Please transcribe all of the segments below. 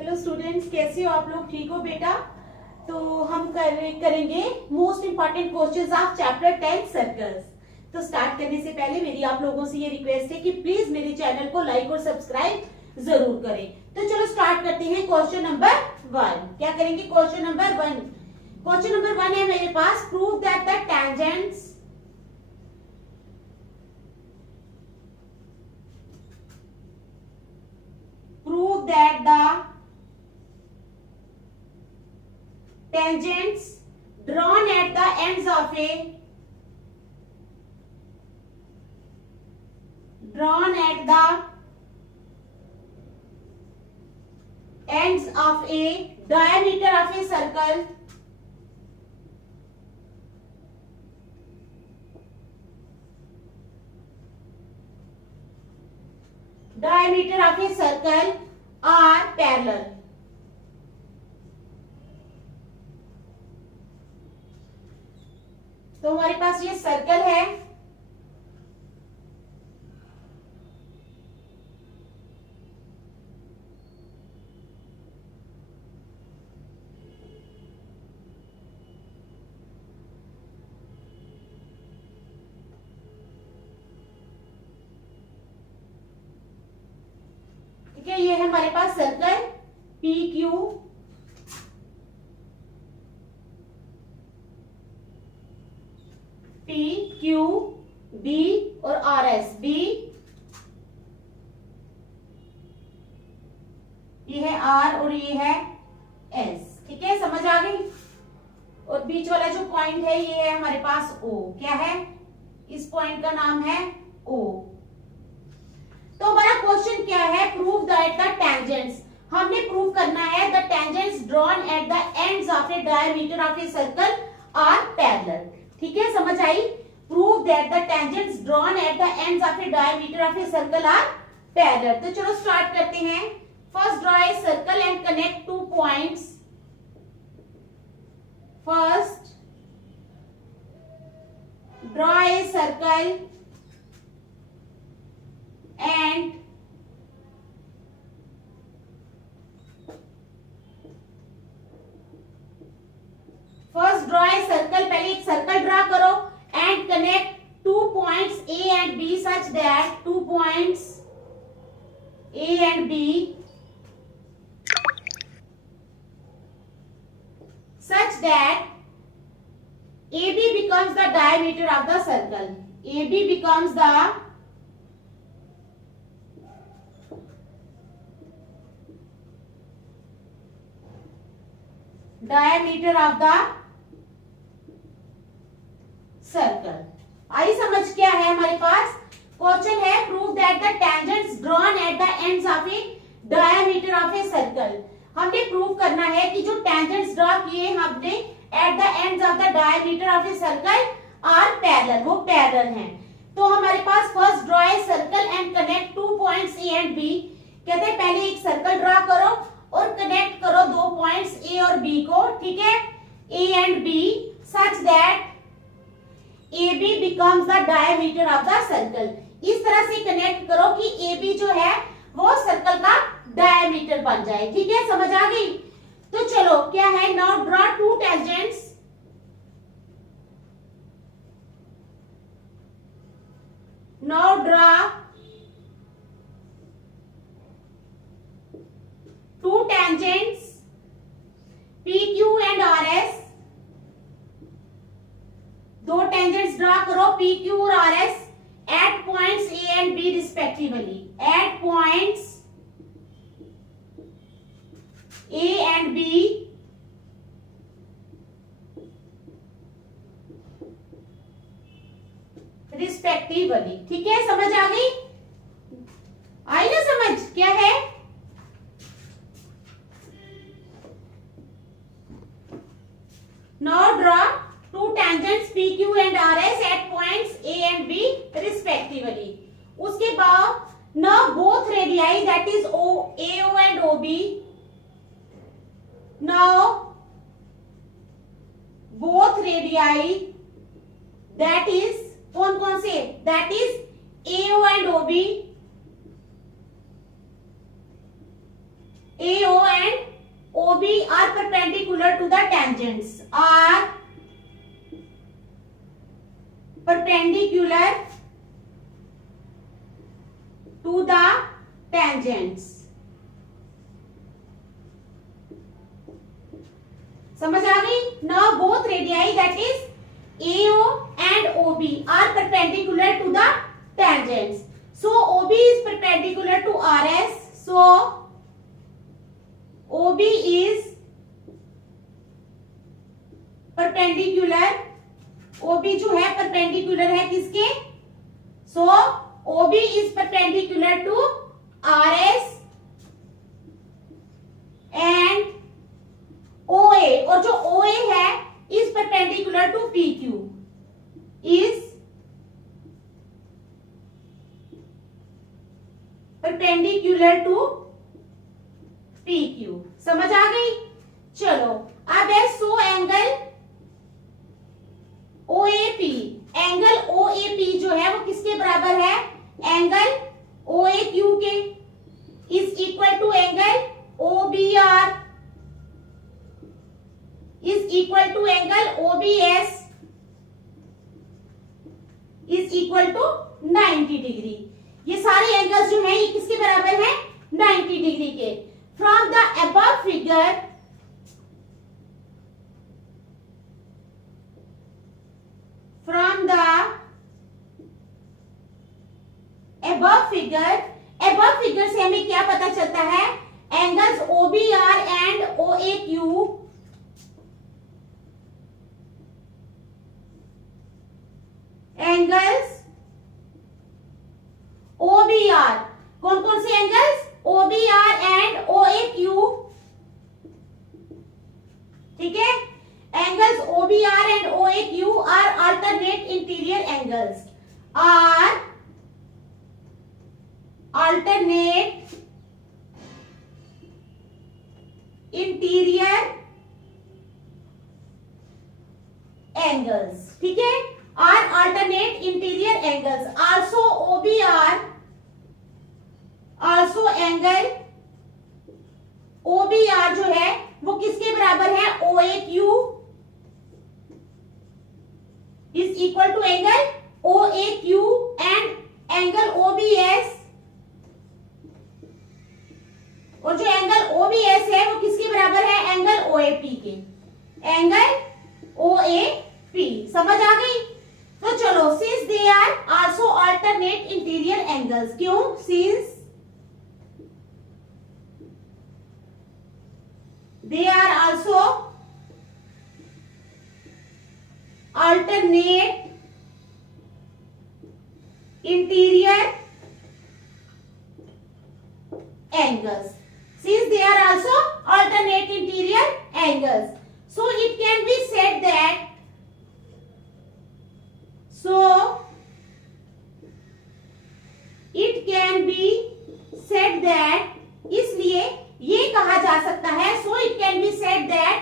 Hello students, कैसे हो आप लोग? ठीक हो बेटा? तो हम करेंगे most important questions of chapter 10 circles. तो स्टार्ट करने से पहले मेरी आप लोगों से ये रिक्वेस्ट है कि प्लीज मेरे चैनल को लाइक और सब्सक्राइब जरूर करें। तो चलो स्टार्ट करते हैं। क्वेश्चन नंबर 1 क्या करेंगे? क्वेश्चन नंबर 1 है मेरे पास, prove that the tangents tangents drawn at the ends of a diameter of a circle are parallel। तो हमारे पास ये सर्कल है, ठीक है। ये है हमारे पास सर्कल पी क्यू, बी और आर एस। बी ये है आर और ये है एस, ठीक है, समझ आ गई। और बीच वाला जो पॉइंट है ये है हमारे पास ओ। क्या है? इस पॉइंट का नाम है ओ। तो हमारा क्वेश्चन क्या है? Prove that the tangents. हमने प्रूव करना है the tangents drawn at the ends of a diameter of a circle are parallel. ठीक है, समझ आई? Prove that the tangents drawn at the ends of a diameter of a circle are parallel. तो चलो start करते हैं। First draw a circle and connect two points. First draw a circle and first draw a circle। पहले एक circle draw करो and connect two points A and B such that two points A and B such that AB becomes the diameter of the circle। AB becomes the diameter of the circle। आई समझ? क्या है हमारे पास? Question है prove that the tangents drawn at the ends of a diameter of a circle. हमने prove करना है कि जो टेंजेंट्स ड्रॉ किए हमने at the ends of the diameter of a circle are parallel, वो पैरेलल हैं। तो हमारे पास first draw a circle and connect two points A and B. कहते हैं पहले एक सर्कल ड्रॉ करो और कनेक्ट करो दो पॉइंट्स ए और बी को, ठीक है, A and B, such that A B becomes the diameter of the circle. इस तरह से कनेक्ट करो कि ए बी जो है वो सर्कल का डायमीटर बन जाए। ठीक है, समझ आ गई? तो चलो क्या है? Now draw two tangents. Now draw two tangents PQ and RS। दो टेंजेंट्स ड्रा करो PQ और RS at points A and B respectively। at points A and B respectively। ठीक है, समझ आ गई? आई ना समझ? क्या है? Now draw two tangents PQ and RS at points A and B respectively। उसके बाद now both radii that is AO and OB, now both radii that is कौन कौन से? that is AO and OB, AO and OB are perpendicular to the tangents, are perpendicular to the tangents. समझ आ गई? Now both radii, that is AO and OB, are perpendicular to the tangents. So OB is perpendicular to RS. So OB is perpendicular, OB जो है perpendicular है किसके? So OB is perpendicular to RS and OA, और जो OA है is perpendicular to PQ, is perpendicular to PQ. समझ आ गई? चलो अब है so angle OAP, angle OAP जो है वो किसके बराबर है? एंगल OAQ के, is equal to angle OBR is equal to angle OBS is equal to 90 degree. ये सारे एंगल्स जो है ये किसके बराबर है? 90 डिग्री के। From the above figure, from the above figure से हमें क्या पता चलता है? Angles OBR and OAQ angles OBR, कौन कौन से एंगल्स? OBR एंड OAQ, ठीक है? Angles OBR and OAQ are alternate interior angles, are alternate interior angles, ठीक है? are alternate interior angles. Also OBR, also angle OBR जो है वो किसके बराबर है? OAQ is equal to angle OAQ and angle OBS, और जो एंगल OBS है वो किसके बराबर है? एंगल OAP के, एंगल OAP। समझ आ गई? तो चलो, since they are also alternate interior angles, क्यों? Since they are also alternate interior angles, since they are also alternate interior angles, so it can be said that, so it can be said that, इसलिए ये कहा जा सकता है, so it can be said that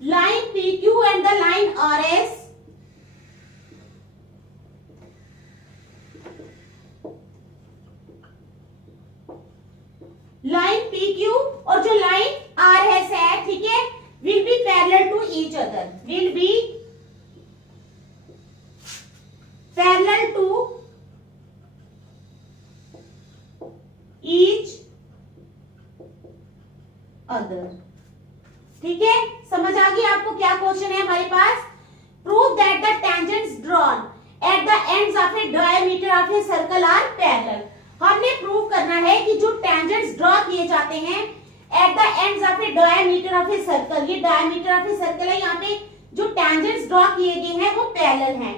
line PQ and the line RS line PQ और जो line RS है, ठीक है, will be parallel to each other, will be parallel to each other, ठीक है? समझ आ गई आपको क्या क्वेश्चन है हमारे पास? Prove that the tangents drawn at the ends of a diameter of a circle are parallel. हमने प्रूव करना है कि जो टेंजेंट्स ड्रॉ किए जाते हैं at the ends of a diameter of a circle, ये डायमीटर ऑफ ए सर्कल है, यहाँ पे जो टेंजेंट्स ड्रॉ किए गए हैं वो पैरेलल हैं।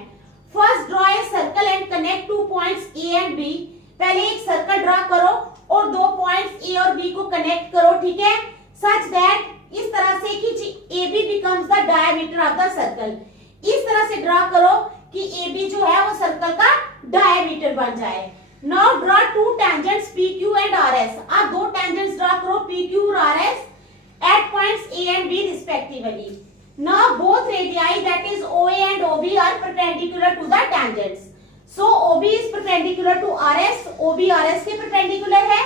First draw a circle and connect two points A and B. पहले एक सर्कल ड्रॉ करो और दो पॉइंट्स ए और बी को कनेक्ट करो, ठीक है, सच दैट इस तरह से कि AB becomes the diameter of the circle। इस तरह से ड्रॉ करो कि AB जो है वो सर्कल का डायमीटर बन जाए। Now draw two tangents PQ and RS। अब दो tangents ड्रॉ करो PQ और RS at points A and B respectively। Now both radii, that is OA and OB, are perpendicular to the tangents। So OB is perpendicular to RS, OB RS के perpendicular है,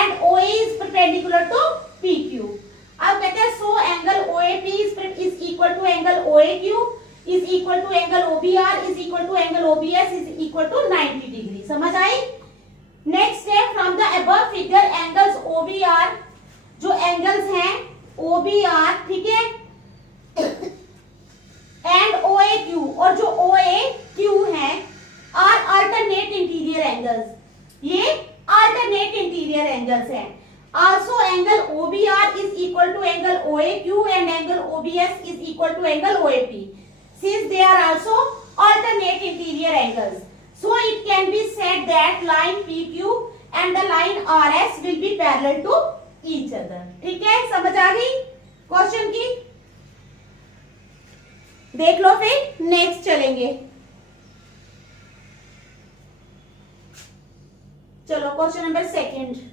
and OA is perpendicular to PQ। अब कहते हैं so angle OAP is equal to angle OAQ is equal to angle OBR is equal to angle OBS is equal to 90 degree. समझ आई? Next है from the above figure angles OBR, जो angles हैं OBR, ठीक है, and OAQ, और जो OAQ है, आर अल्टरनेट इंटीरियर एंगल्स, ये अल्टरनेट इंटीरियर एंगल्स हैं। Also angle OBR is equal to angle OAQ and angle OBS is equal to angle OAP, since they are also alternate interior angles. So it can be said that line PQ and the line RS will be parallel to each other. ठीक है, समझ आ गई question की? देख लो, फिर next चलेंगे। चलो क्वेश्चन नंबर सेकंड।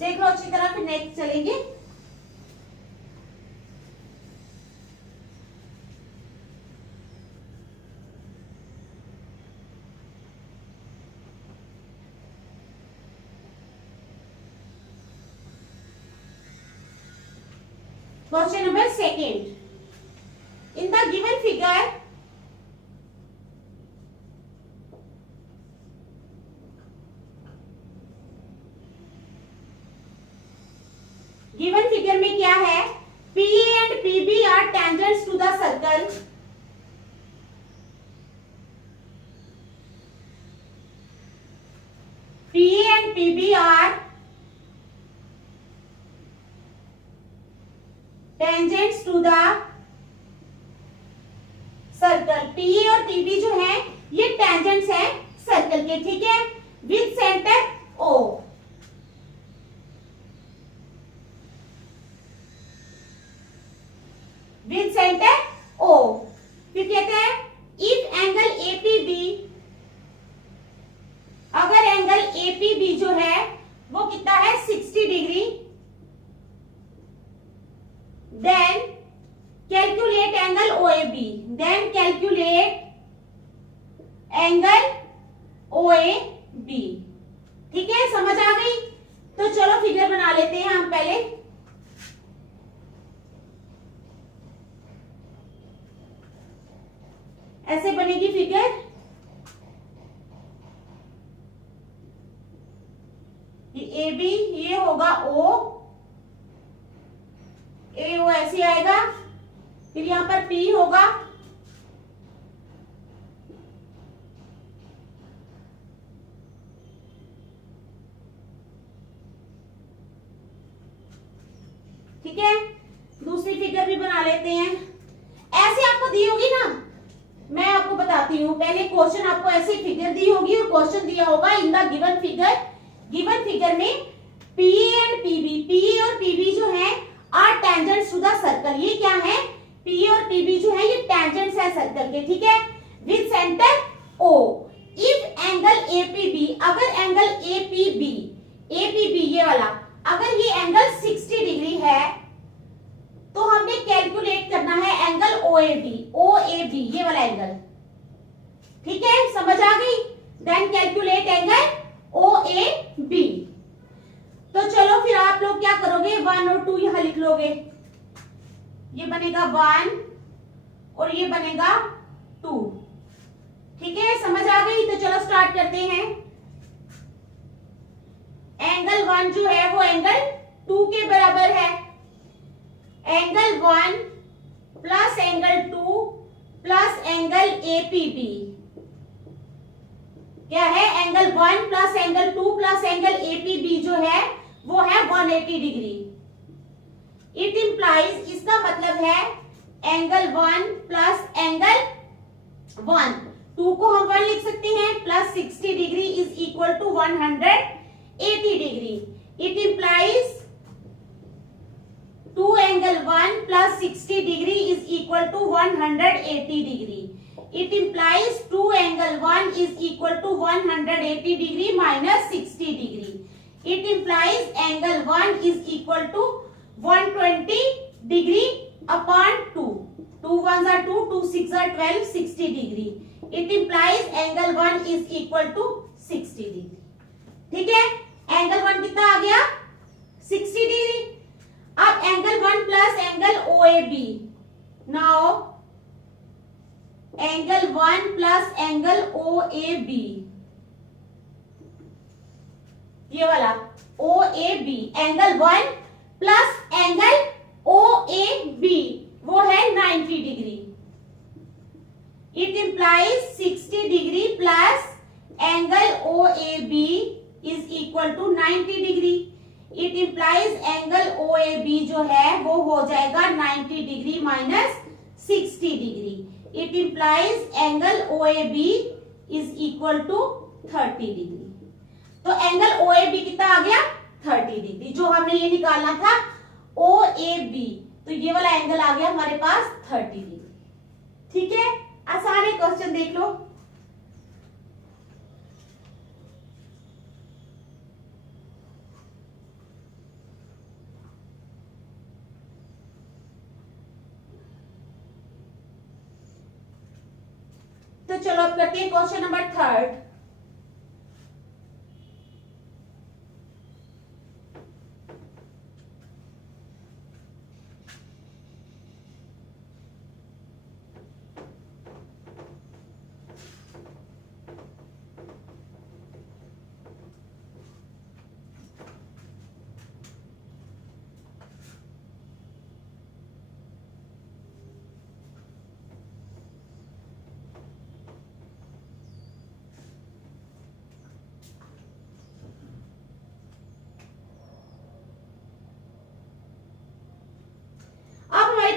देख लो अच्छी तरह, फिर नेक्स्ट चलेंगे। Question number second, in the given figure given figure में क्या है, PA and PB are tangents to the circle, PA and PB are tangents to the circle. PA और PB जो है ये टेंजेंट्स है सर्कल के, ठीक है, with centre O। With centre O। फिर कहते हैं इफ एंगल APB, अगर एंगल APB जो है वो कितना है 60 degree, then calculate angle OAB, then calculate angle OAB। ठीक है, समझ आ गई? तो चलो फिगर बना लेते हैं हम पहले। ऐसे बनेगी फिगर, ये AB, ये होगा O, AO ऐसे आएगा, फिर यहां पर P होगा, ठीक है। दूसरी फिगर भी बना लेते हैं। ऐसे आपको दी होगी ना, मैं आपको बताती हूँ, पहले क्वेश्चन आपको ऐसे फिगर दी होगी और क्वेश्चन दिया होगा in the given figure. Given figure में PA एंड PB, PA और PB जो है are tangents to the circle. ये क्या है, PA और PB जो है ये टेंजेंट्स है सर्कल के, ठीक है, with centre O। If angle APB, अगर एंगल APB ये वाला, अगर ये एंगल 60 डिग्री है तो हमने कैलकुलेट करना है एंगल OAB, ये वाला एंगल, ठीक है, समझ आ गई? Then calculate angle OAB। तो चलो फिर आप लोग क्या करोगे, 1 और 2 यहां लिख लोगे, ये बनेगा 1 और ये बनेगा 2, ठीक है, समझ आ गई? तो चलो स्टार्ट करते हैं। एंगल 1 जो है वो एंगल 2 के बराबर है। Angle 1 plus angle 2 plus angle APB क्या है, angle 1 plus angle 2 plus angle APB जो है वो है 180 डिग्री। इट इंप्लाइज, इसका मतलब है एंगल 1 प्लस एंगल 1, 2 को हम 1 लिख सकते हैं, plus 60 degree is equal to 180 degree. It implies 2 angle 1 plus 60 degree is equal to 180 degree. It implies 2 angle 1 is equal to 180 degree minus 60 degree. It implies angle 1 is equal to 120 degree upon 2. 2 1s are 2, 2 6 are 12, 60 degree. It implies angle 1 is equal to 60 degree. ठीक है, angle 1 कितना आ गया? 60 degree. अब angle 1 plus angle OAB. Now angle 1 plus angle OAB, ये वाला OAB, angle 1 plus angle OAB वो है 90 degree. It implies 60 degree plus angle OAB is equal to 90 degree. It implies angle OAB जो है वो हो जाएगा 90 degree minus 60 degree. It implies angle OAB is equal to 30 degree. तो angle OAB कितना आ गया? 30 डिग्री. जो हमने ये निकालना था OAB, तो ये वाला एंगल आ गया हमारे पास 30 डिग्री. ठीक है, आसान है, क्वेश्चन देख लो. तो चलो अब करते हैं क्वेश्चन नंबर 3.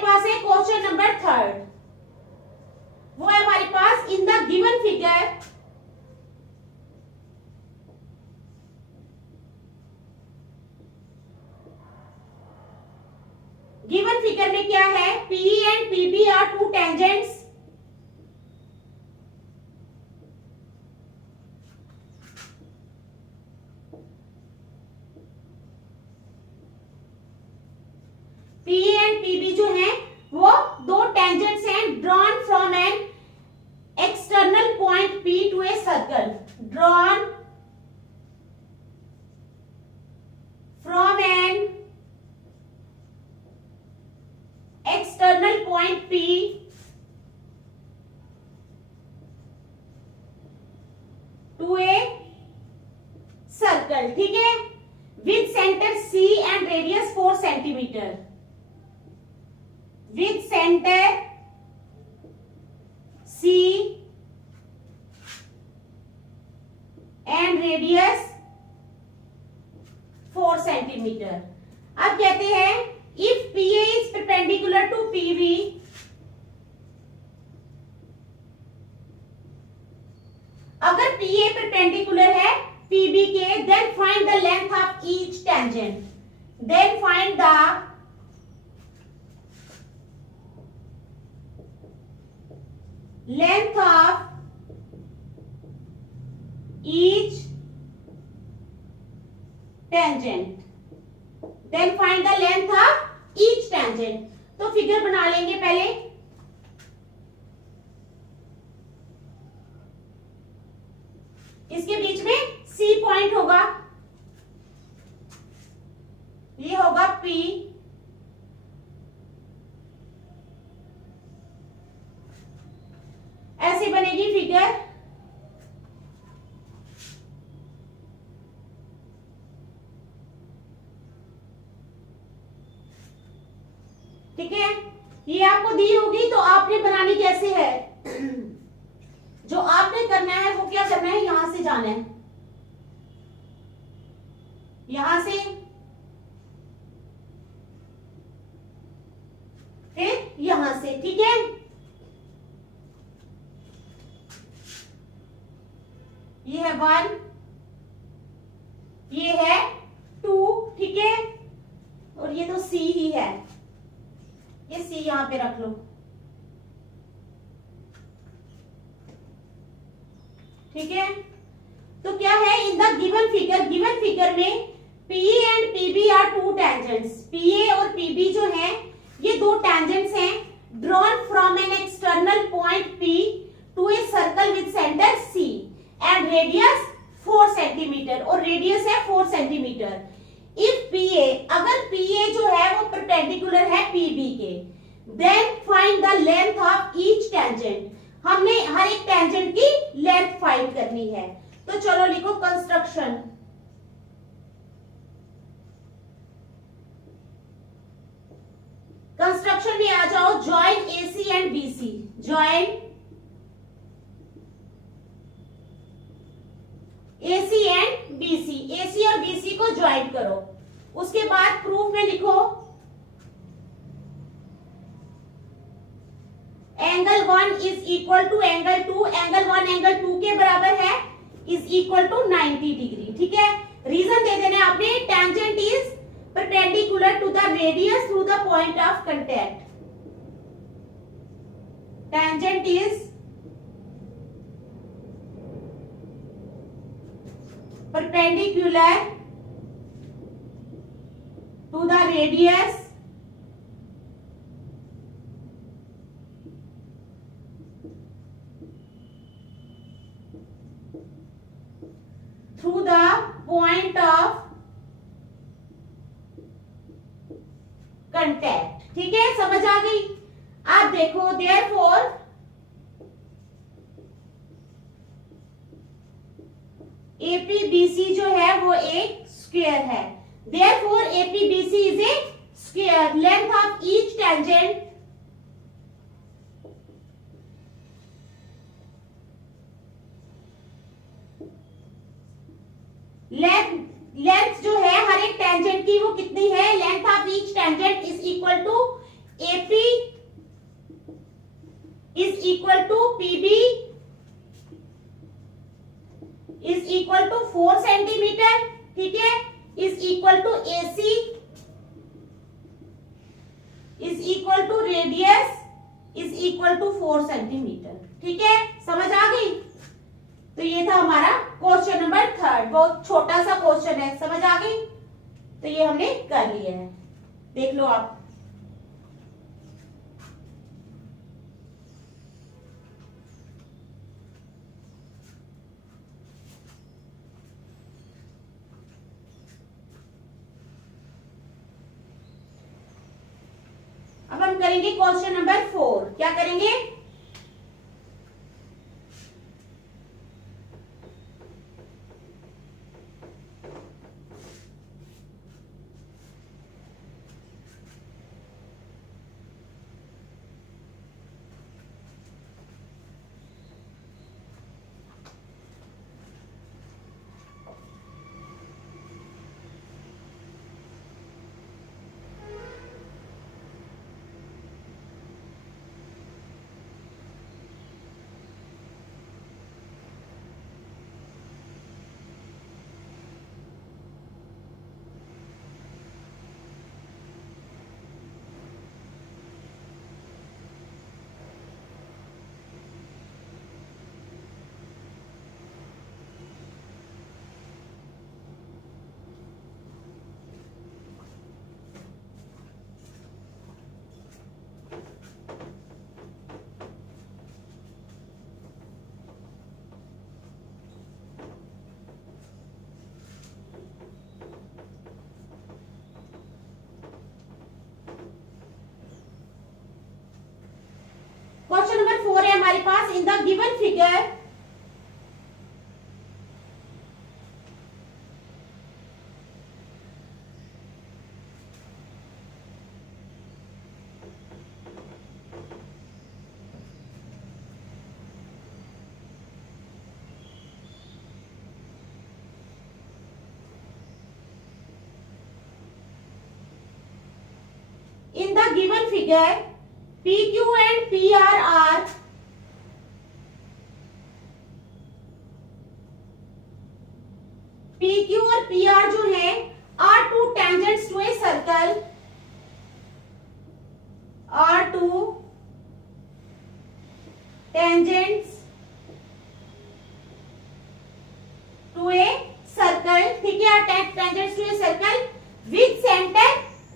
पास है क्वेश्चन नंबर 3. वो है हमारे पास इन द गिवन फिगर में क्या है? PE and PB are two tangents. PE and PB जो हैं वो दो टेंजेंट्स हैं drawn from an external point P to a circle. Drawn from an external point P to a circle. ठीक है, with centre C and radius 4 centimetre. with center C and radius 4 centimetre. अब कहते हैं if PA is perpendicular to PB, अगर PA perpendicular है PB के, then find the length of each tangent. Then find the length of each tangent. Then find the length of each tangent. तो figure बना लेंगे पहले. इसके बीच में C point होगा, ये होगा P. ऐसे बनेगी फिगर. ठीक है, ये आपको दी होगी तो आपने बनानी कैसे है? जो आपने करना है वो क्या करना है, यहां से जाना है, यहां से फिर यहां से. ठीक है, ये है 1, ये है 2, ठीक है, और ये तो C ही है, ये C यहां पे रख लो, ठीक है। तो क्या है इन द गिवन फिगर में PE and PB are two tangents, PA और PB जो है ये दो टेंजेंट्स हैं, drawn from an external point P to a circle with centre C and radius 4 centimetre, और रेडियस है 4 सेंटीमीटर। इफ PA, अगर PA जो है वो परपेंडिकुलर है PB के, then find the length of each tangent, हमने हर एक टेंजेंट की लेंथ फाइंड करनी है। तो चलो लिखो कंस्ट्रक्शन, कंस्ट्रक्शन में आ जाओ, join AC and BC, join AC and BC, AC और BC को ज्वाइन करो। उसके बाद प्रूफ में लिखो angle 1 is equal to angle 2, angle 1 angle 2 के बराबर है, इज इक्वल टू 90 डिग्री, ठीक है। रीजन दे देना आपने, tangent is perpendicular to the radius through the point of contact, tangent is perpendicular to the radius through the point of contact, ठीक है, समझ आ गई। आप देखो therefore APBC जो है वो एक स्क्वायर है, therefore APBC is a square, length of each tangent length जो है हर एक टेंजेंट की वो कितनी है, length of each tangent is equal to AP is equal to PB is equal to 4 centimetre, ठीक है, is equal to AC is equal to radius is equal to 4 centimetre, ठीक है, समझ आ गई। तो ये था हमारा क्वेश्चन नंबर 3, बहुत छोटा सा क्वेश्चन है, समझ आ गई। तो ये हमने कर लिया है, देख लो आप। अब हम करेंगे क्वेश्चन नंबर 4, क्या करेंगे, क्वेश्चन नंबर 4 है हमारे पास, in the given figure in the given figure PQ and PR are P R जो है are two tangents to a circle, are two tangents to a circle, ठीक है, tangents to a circle with centre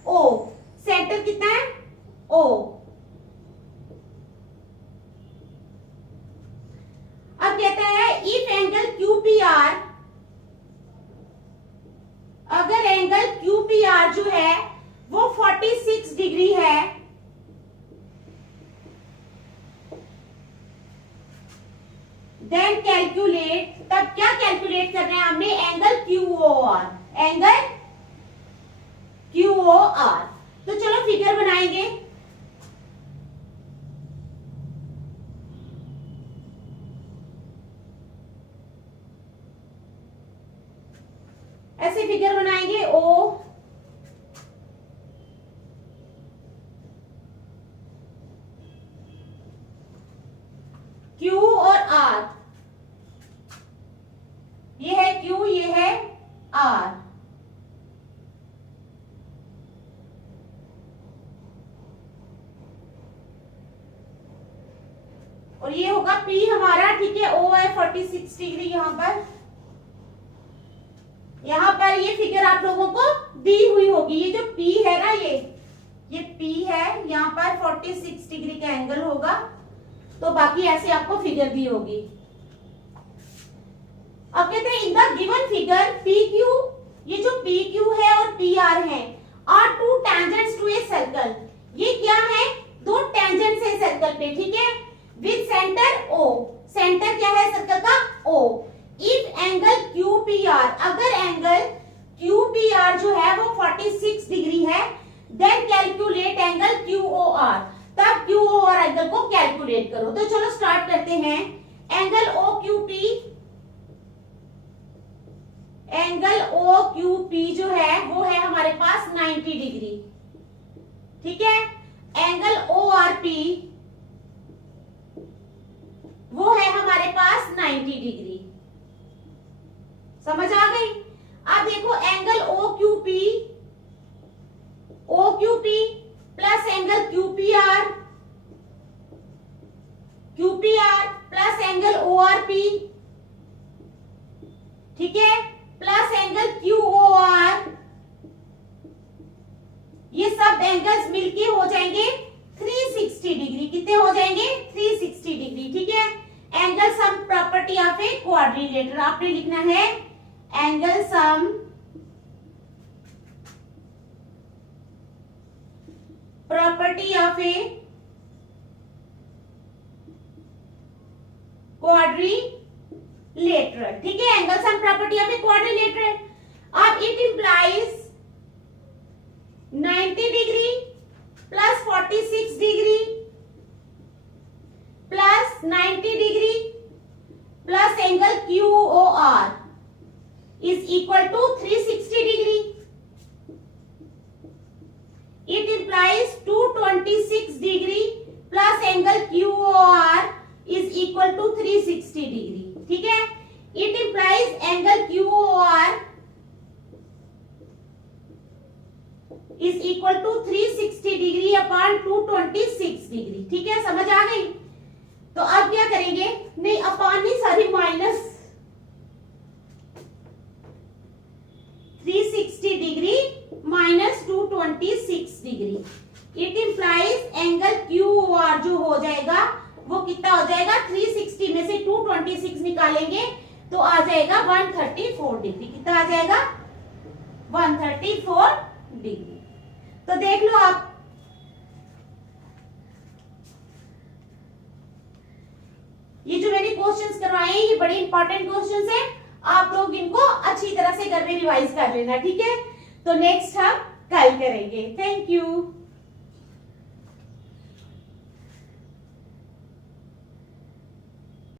O, centre कितना है O. अब कहता है if angle QPR, अगर एंगल QPR जो है वो 46 डिग्री है, देन कैलकुलेट, तब क्या कैलकुलेट करना है हमने, एंगल QOR, एंगल QOR। तो चलो फिगर बनाएंगे। ऐसे फिगर बनाएंगे ओ, Q और R, ये है Q, ये है R। और ये होगा P हमारा, ठीक है, O है 46 डिग्री यहाँ पर। यहाँ पर ये फिगर आप लोगों को दी हुई होगी, ये जो P है ना, ये P है, यहाँ पर 46 डिग्री का एंगल होगा, तो बाकी ऐसे आपको फिगर दी होगी। अब कहते हैं in the given figure PQ, ये जो PQ है और PR है, are two tangents to a circle, ये क्या है, दो टेंजेंट्स है सर्कल पे, ठीक है, विद सेंटर O, सेंटर क्या है सर्कल का O। इफ एंगल QPR, अगर एंगल QPR जो है वो 46 डिग्री है, देन कैलकुलेट एंगल QOR, तब QOR एंगल को कैलकुलेट करो। तो चलो स्टार्ट करते हैं। एंगल OQP, एंगल OQP जो है वो है हमारे पास 90 डिग्री, ठीक है। एंगल ORP वो है हमारे पास 90 डिग्री, समझ आ गई। अब देखो angle OQP, OQP plus angle QPR, QPR plus angle ORP, ठीक है, प्लस एंगल QOR, ये सब एंगल्स मिलके हो जाएंगे 360 डिग्री। कितने हो जाएंगे, 360 डिग्री, ठीक है। Angle sum property of a quadrilateral, आपने लिखना है angle sum property of a quadrilateral, ठीक है, angle sum property of a quadrilateral. अब it implies 90 degree plus 46 degree plus 90 degree plus angle QOR is equal to 360 degree. It implies 226 degree plus angle QOR is equal to 360 degree. ठीक है? It implies angle QOR is equal to 360 degree upon 226 degree. ठीक है? समझ आ गई? तो अब क्या करेंगे? नहीं, अपॉन नहीं, sorry, minus 360 degree minus 226 degree. It implies angle QOR जो हो जाएगा वो कितना हो जाएगा, 360 में से 226 निकालेंगे तो आ जाएगा 134 डिग्री। कितना आ जाएगा, 134 डिग्री। तो देख लो आप, ये जो मैंने क्वेश्चंस करवाए हैं ये बड़े इंपॉर्टेंट क्वेश्चंस हैं, आप लोग इनको अच्छी तरह से घर में रिवाइज कर लेना, ठीक है। तो नेक्स्ट हम कल करेंगे। Thank you.